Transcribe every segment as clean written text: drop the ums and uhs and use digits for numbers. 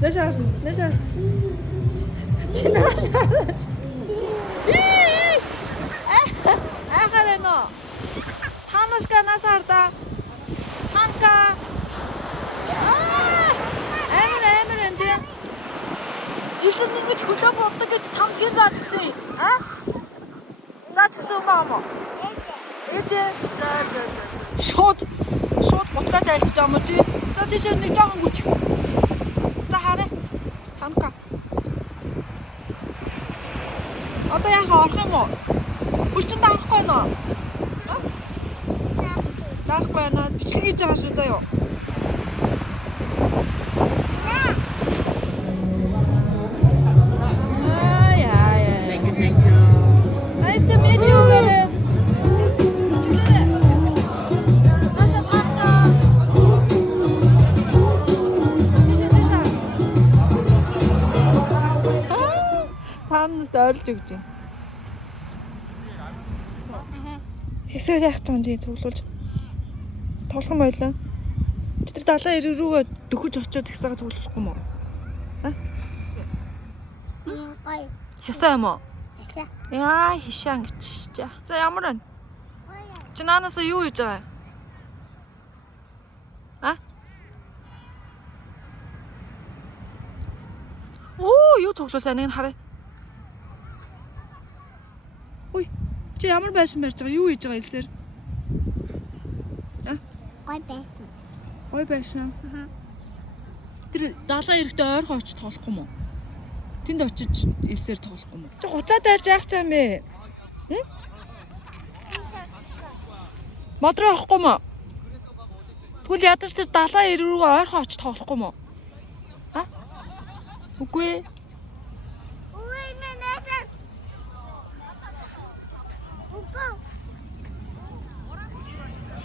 Наша. Чинаша. Ахарено. Танушка нашарда. Танка. Амир энэ. Ишин ингэж хөлөө боогдог гэж чамд хэн зааж гисэн? А? Зааж гисэн юм аа? Ээжээ. За. Шууд буцаад айлтж байгаа юм чи. За тийш нэг жоохон гүч. За хараа. Танка. Одоо яах орох юм уу? Хүлчин даахгүй нөө. Даахгүй байна. Бичлэг хийж байгаа шүү заяа. Цаанаас ойрлж өгч юм. Хэсэг яах гэж байгаа юм цуглуулж. Тоглох юм байлаа. Тэр далаа ирэг рүүгээ дөхөж очиод хэсэг цуглуулах юм уу? А? Хэсэг юм уу? Хэсэг. Яа, хишаа гэж. За ямар вэ? Чи наанасаа юу хийж байгаа юм? А? Оо, юу цуглуулсан нэг нь харъя. Ой, чи ямар байшин барьж байгаа? Юу хийж байгаа хэлсээр? А? Гой байшин. Тэр далаа ирэхдээ ойрхон очиж тоглох юм уу? Тэнд очиж элсээр тоглох юм уу? Чи гутлаа дайрж яах ч юм бэ? Хм? Модроо авахгүй юм уу? Тэгвэл ядаж тэр далаа ирэх рүү ойрхон очиж тоглохгүй юм уу? А? Үгүй.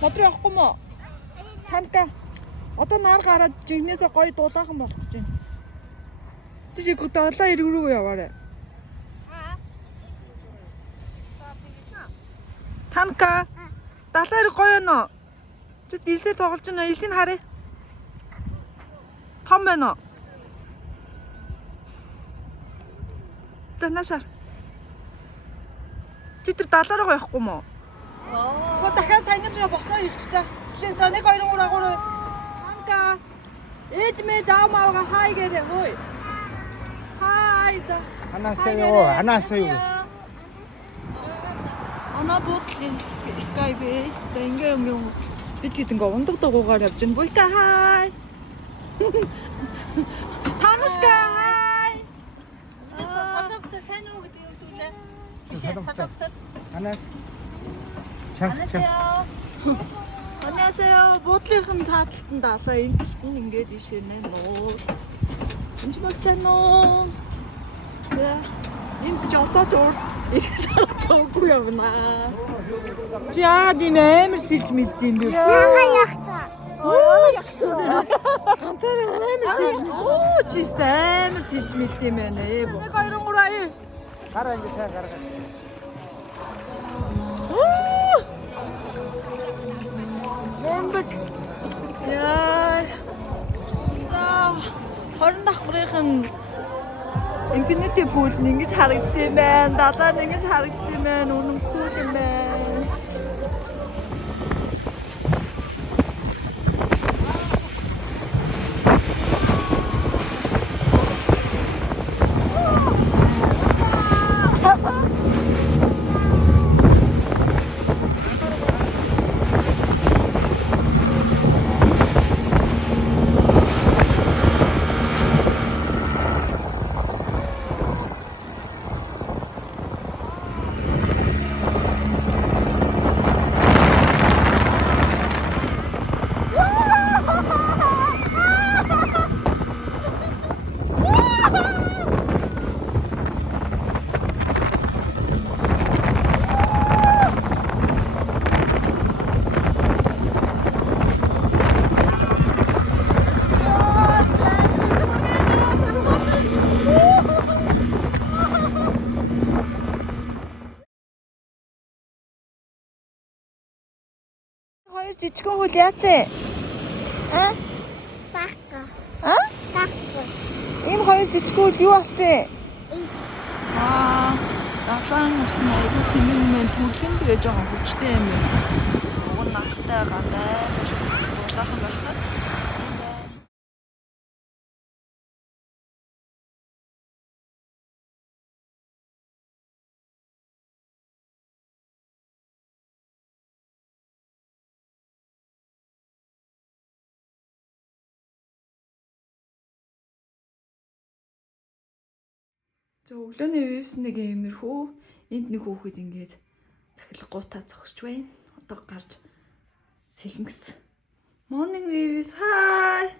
Модроо авахгүй юм уу? Танка. Одоо нар гараад жигнэсээ гоё дулаахан болох гэж байна. Чи чиг далаа ирэх рүү яваарай. Танка. Далаа ирэх гоё нөө. Чи дэлсээр тоглож байна. Элсийг харъя. Том байна уу? За нашаар. Чи тэр далаа руу явахгүй юм уу? Оо. Дахиад саяны руу босоо ирчихсэн. Жишээ за 1 2 3 4 Танка. Ээж мэ жаа маага хай гээ. Хөөе. Хай за. Анасаа. Ана бодлын скайбэ. За ингээм бид хэд ингээ ундаг дагуугаар явж байна. Буйка хай. Танушка хай. Садокс сайн уу гэдэг юу дүүлээ? Садокс. Анас. Анасаа бодлынхан цааталтанд далаа энэ ингээд ишээ нэ нөө. Энд магсан нөө. Энэ жолооч уур ирээгүй явна. Яа тийм амар сэлж мэлдэм бэ? Яахта. Ганцаар амар сэлж. Оо чифт амар сэлж мэлдэм байна ээ. 1 2 3 Гараа ингэ сайн гаргаж. Монбек. Яа. За 20 давхрын Infinity Pool ингэж харагдсан байна. Далаа ингэж харагдсан байна. Үнэн cool юм байна. Хоёр жижигхэн хөл яацээ. Бака. Аа? Бака. Энэ хоёр жижигүүд юу болсон? Даглаан усны айгүй тэмээн түлхэн дэж байгаа хүчтэй юм байна. Уг нь нааштай гандаа босаахан байхад. За өглөөний вивс нэг иймэрхүү энд нэг хүүхэд ингээд цахилгуудаа зогсож байна. Одоо гарч сэлэн гэсэн. Morning вивс. Hi.